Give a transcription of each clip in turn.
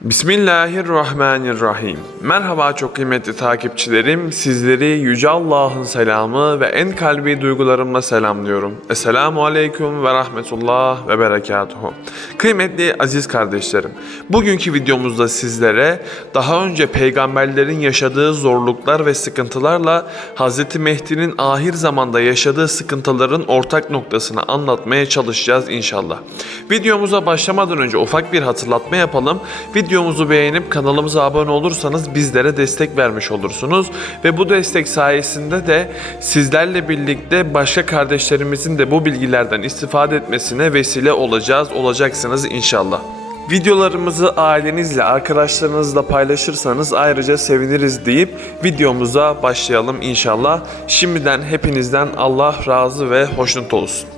Bismillahirrahmanirrahim. Merhaba çok kıymetli takipçilerim. Sizleri Yüce Allah'ın selamı ve en kalbi duygularımla selamlıyorum. Esselamu Aleyküm ve Rahmetullah ve Berekatuhu. Kıymetli aziz kardeşlerim, bugünkü videomuzda sizlere daha önce peygamberlerin yaşadığı zorluklar ve sıkıntılarla Hz. Mehdi'nin ahir zamanda yaşadığı sıkıntıların ortak noktasını anlatmaya çalışacağız inşallah. Videomuza başlamadan önce ufak bir hatırlatma yapalım. Videomuzu beğenip kanalımıza abone olursanız bizlere destek vermiş olursunuz. Ve bu destek sayesinde de sizlerle birlikte başka kardeşlerimizin de bu bilgilerden istifade etmesine vesile olacağız, olacaksınız inşallah. Videolarımızı ailenizle, arkadaşlarınızla paylaşırsanız ayrıca seviniriz deyip videomuza başlayalım inşallah. Şimdiden hepinizden Allah razı ve hoşnut olsun.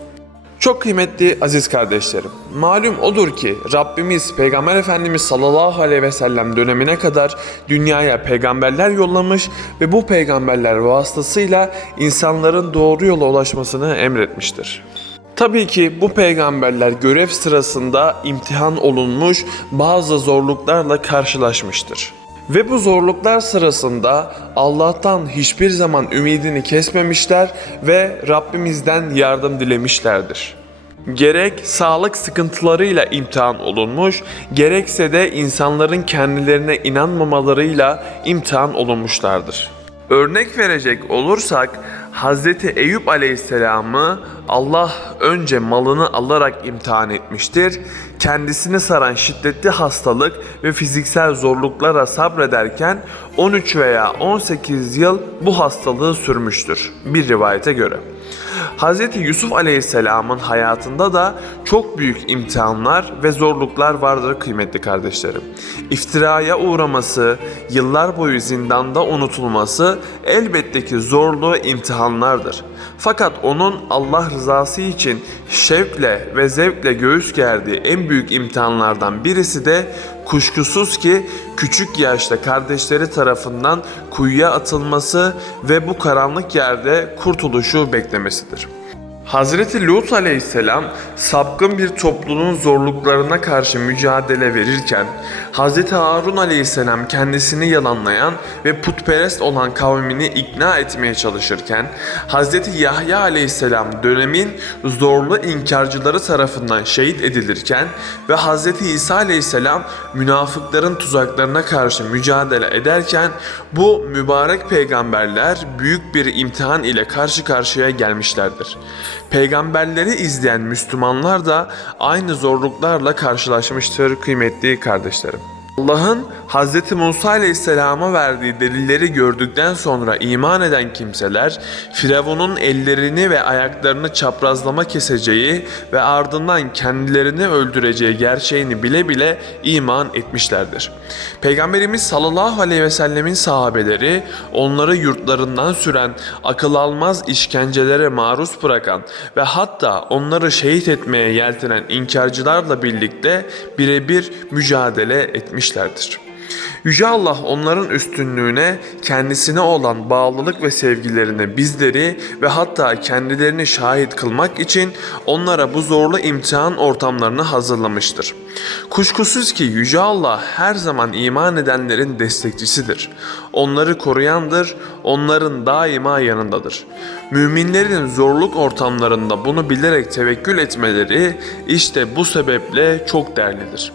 Çok kıymetli aziz kardeşlerim, malum odur ki Rabbimiz Peygamber Efendimiz sallallahu aleyhi ve sellem dönemine kadar dünyaya peygamberler yollamış ve bu peygamberler vasıtasıyla insanların doğru yola ulaşmasını emretmiştir. Tabii ki bu peygamberler görev sırasında imtihan olunmuş bazı zorluklarla karşılaşmıştır. Ve bu zorluklar sırasında Allah'tan hiçbir zaman ümidini kesmemişler ve Rabbimizden yardım dilemişlerdir. Gerek sağlık sıkıntılarıyla imtihan olunmuş, gerekse de insanların kendilerine inanmamalarıyla imtihan olunmuşlardır. Örnek verecek olursak Hz. Eyüp Aleyhisselam'ı Allah önce malını alarak imtihan etmiştir. Kendisini saran şiddetli hastalık ve fiziksel zorluklara sabrederken 13 veya 18 yıl bu hastalığı sürmüştür bir rivayete göre. Hz. Yusuf Aleyhisselam'ın hayatında da çok büyük imtihanlar ve zorluklar vardır kıymetli kardeşlerim. İftiraya uğraması, yıllar boyu zindanda unutulması elbette ki zorlu imtihanlardır. Fakat onun Allah rızası için şevkle ve zevkle göğüs gerdiği en büyük imtihanlardan birisi de kuşkusuz ki küçük yaşta kardeşleri tarafından kuyuya atılması ve bu karanlık yerde kurtuluşu beklemesidir. Hazreti Lut aleyhisselam sapkın bir topluluğun zorluklarına karşı mücadele verirken Hazreti Harun aleyhisselam kendisini yalanlayan ve putperest olan kavmini ikna etmeye çalışırken Hazreti Yahya aleyhisselam dönemin zorlu inkarcıları tarafından şehit edilirken ve Hazreti İsa aleyhisselam münafıkların tuzaklarına karşı mücadele ederken bu mübarek peygamberler büyük bir imtihan ile karşı karşıya gelmişlerdir. Peygamberleri izleyen Müslümanlar da aynı zorluklarla karşılaşmıştır kıymetli kardeşlerim. Allah'ın Hz. Musa Aleyhisselam'a verdiği delilleri gördükten sonra iman eden kimseler Firavun'un ellerini ve ayaklarını çaprazlama keseceği ve ardından kendilerini öldüreceği gerçeğini bile bile iman etmişlerdir. Peygamberimiz sallallahu aleyhi ve sellemin sahabeleri onları yurtlarından süren, akıl almaz işkencelere maruz bırakan ve hatta onları şehit etmeye yeltenen inkarcılarla birlikte birebir mücadele etmişlerdir. Yüce Allah onların üstünlüğüne, kendisine olan bağlılık ve sevgilerine bizleri ve hatta kendilerini şahit kılmak için onlara bu zorlu imtihan ortamlarını hazırlamıştır. Kuşkusuz ki Yüce Allah her zaman iman edenlerin destekçisidir. Onları koruyandır, onların daima yanındadır. Müminlerin zorluk ortamlarında bunu bilerek tevekkül etmeleri işte bu sebeple çok değerlidir.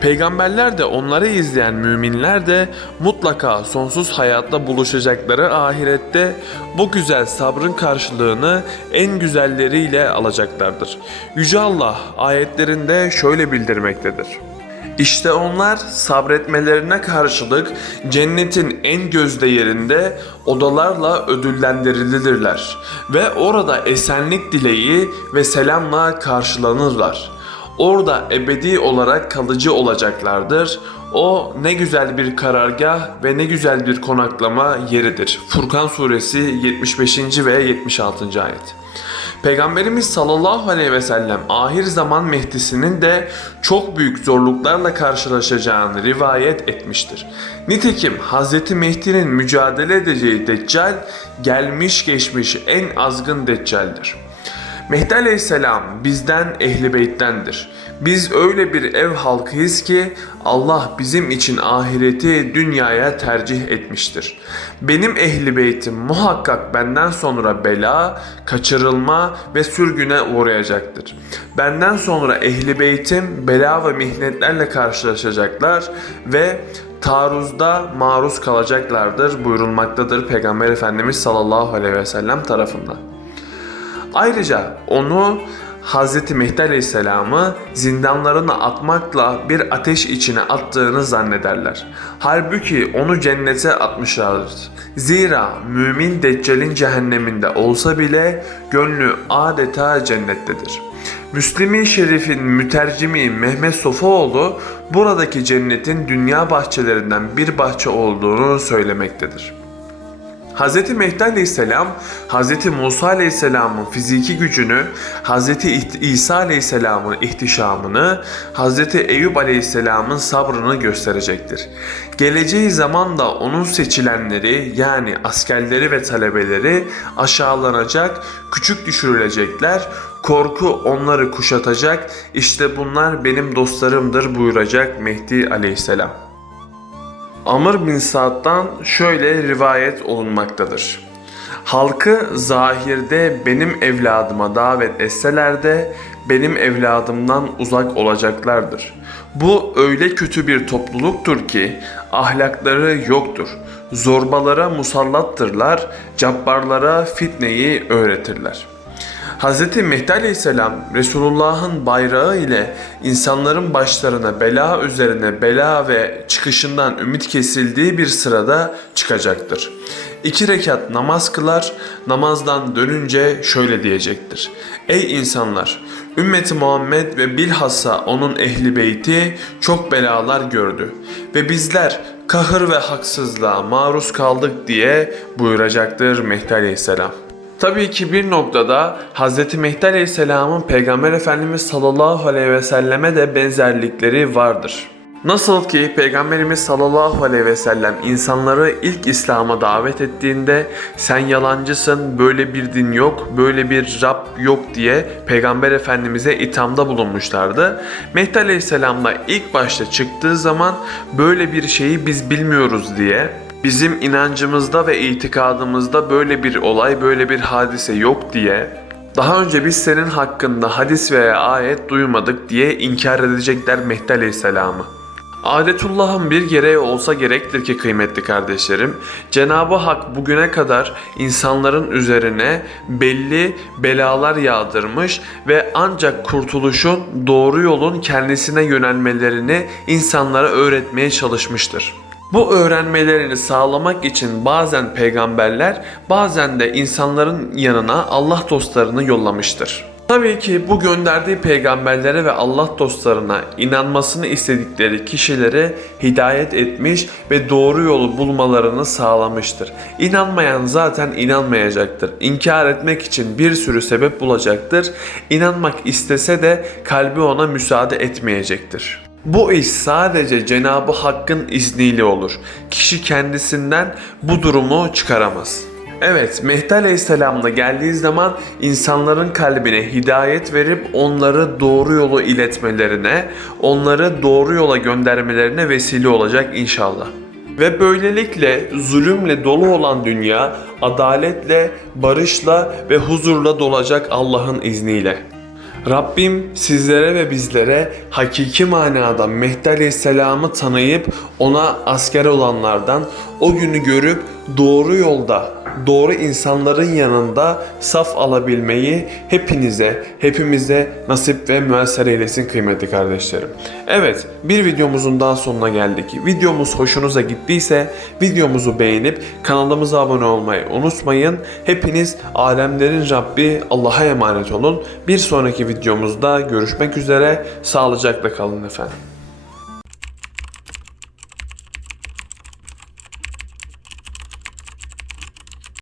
Peygamberler de onları izleyen müminler de mutlaka sonsuz hayatla buluşacakları ahirette bu güzel sabrın karşılığını en güzelleriyle alacaklardır. Yüce Allah ayetlerinde şöyle bildirmektedir. İşte onlar sabretmelerine karşılık cennetin en gözde yerinde odalarla ödüllendirilirler ve orada esenlik dileği ve selamla karşılanırlar. Orada ebedi olarak kalıcı olacaklardır. O ne güzel bir karargah ve ne güzel bir konaklama yeridir. Furkan suresi 75. ve 76. ayet. Peygamberimiz sallallahu aleyhi ve sellem ahir zaman Mehdisinin de çok büyük zorluklarla karşılaşacağını rivayet etmiştir. Nitekim Hz. Mehdi'nin mücadele edeceği Deccal gelmiş geçmiş en azgın Deccal'dir. Mehdi Aleyhisselam bizden ehli beyttendir. Biz öyle bir ev halkıyız ki Allah bizim için ahireti dünyaya tercih etmiştir. Benim ehli beytim muhakkak benden sonra bela, kaçırılma ve sürgüne uğrayacaktır. Benden sonra ehli beytim bela ve mihnetlerle karşılaşacaklar ve taarruzda maruz kalacaklardır buyurulmaktadır Peygamber Efendimiz sallallahu aleyhi ve sellem tarafından. Ayrıca onu Hz. Mehdi Aleyhisselam'ı zindanlarına atmakla bir ateş içine attığını zannederler. Halbuki onu cennete atmışlardır. Zira mümin Deccal'in cehenneminde olsa bile gönlü adeta cennettedir. Müslim-i Şerif'in mütercimi Mehmet Sofuoğlu buradaki cennetin dünya bahçelerinden bir bahçe olduğunu söylemektedir. Hz. Mehdi Aleyhisselam, Hz. Musa Aleyhisselam'ın fiziki gücünü, Hz. İsa Aleyhisselam'ın ihtişamını, Hz. Eyüp Aleyhisselam'ın sabrını gösterecektir. Geleceği zaman da onun seçilenleri yani askerleri ve talebeleri aşağılanacak, küçük düşürülecekler, korku onları kuşatacak, işte bunlar benim dostlarımdır buyuracak Mehdi Aleyhisselam. Amr bin Sa'd'dan şöyle rivayet olunmaktadır. Halkı zahirde benim evladıma davet etseler de benim evladımdan uzak olacaklardır. Bu öyle kötü bir topluluktur ki ahlakları yoktur. Zorbalara musallattırlar, cabbarlara fitneyi öğretirler.'' Hz. Mehdi Aleyhisselam Resulullah'ın bayrağı ile insanların başlarına bela üzerine bela ve çıkışından ümit kesildiği bir sırada çıkacaktır. İki rekat namaz kılar, namazdan dönünce şöyle diyecektir. Ey insanlar! Ümmeti Muhammed ve bilhassa onun ehli beyti çok belalar gördü ve bizler kahır ve haksızlığa maruz kaldık diye buyuracaktır Mehdi Aleyhisselam. Tabii ki bir noktada Hz. Mehdi Aleyhisselam'ın Peygamber Efendimiz sallallahu aleyhi ve selleme de benzerlikleri vardır. Nasıl ki Peygamberimiz sallallahu aleyhi ve sellem insanları ilk İslam'a davet ettiğinde sen yalancısın, böyle bir din yok, böyle bir Rab yok diye Peygamber Efendimiz'e ithamda bulunmuşlardı. Mehdi Aleyhisselam'la ilk başta çıktığı zaman böyle bir şeyi biz bilmiyoruz diye bizim inancımızda ve itikadımızda böyle bir olay, böyle bir hadise yok diye daha önce biz senin hakkında hadis veya ayet duymadık diye inkar edecekler Mehdi Aleyhisselam'ı. Adetullah'ın bir gereği olsa gerektir ki kıymetli kardeşlerim, Cenab-ı Hak bugüne kadar insanların üzerine belli belalar yağdırmış ve ancak kurtuluşun doğru yolun kendisine yönelmelerini insanlara öğretmeye çalışmıştır. Bu öğrenmelerini sağlamak için bazen peygamberler, bazen de insanların yanına Allah dostlarını yollamıştır. Tabii ki bu gönderdiği peygamberlere ve Allah dostlarına inanmasını istedikleri kişilere hidayet etmiş ve doğru yolu bulmalarını sağlamıştır. İnanmayan zaten inanmayacaktır. İnkar etmek için bir sürü sebep bulacaktır. İnanmak istese de kalbi ona müsaade etmeyecektir. Bu iş sadece Cenabı Hakk'ın izniyle olur. Kişi kendisinden bu durumu çıkaramaz. Evet, Mehdi Aleyhisselam'la geldiği zaman insanların kalbine hidayet verip onları doğru yolu iletmelerine, onları doğru yola göndermelerine vesile olacak inşallah. Ve böylelikle zulümle dolu olan dünya adaletle, barışla ve huzurla dolacak Allah'ın izniyle. Rabbim sizlere ve bizlere hakiki manada Mehdi Aleyhisselam'ı tanıyıp ona asker olanlardan o günü görüp doğru yolda, doğru insanların yanında saf alabilmeyi hepinize, hepimize nasip ve müesser eylesin kıymetli kardeşlerim. Evet, bir videomuzun daha sonuna geldik. Videomuz hoşunuza gittiyse videomuzu beğenip kanalımıza abone olmayı unutmayın. Hepiniz alemlerin Rabbi Allah'a emanet olun. Bir sonraki videomuzda görüşmek üzere. Sağlıcakla kalın efendim.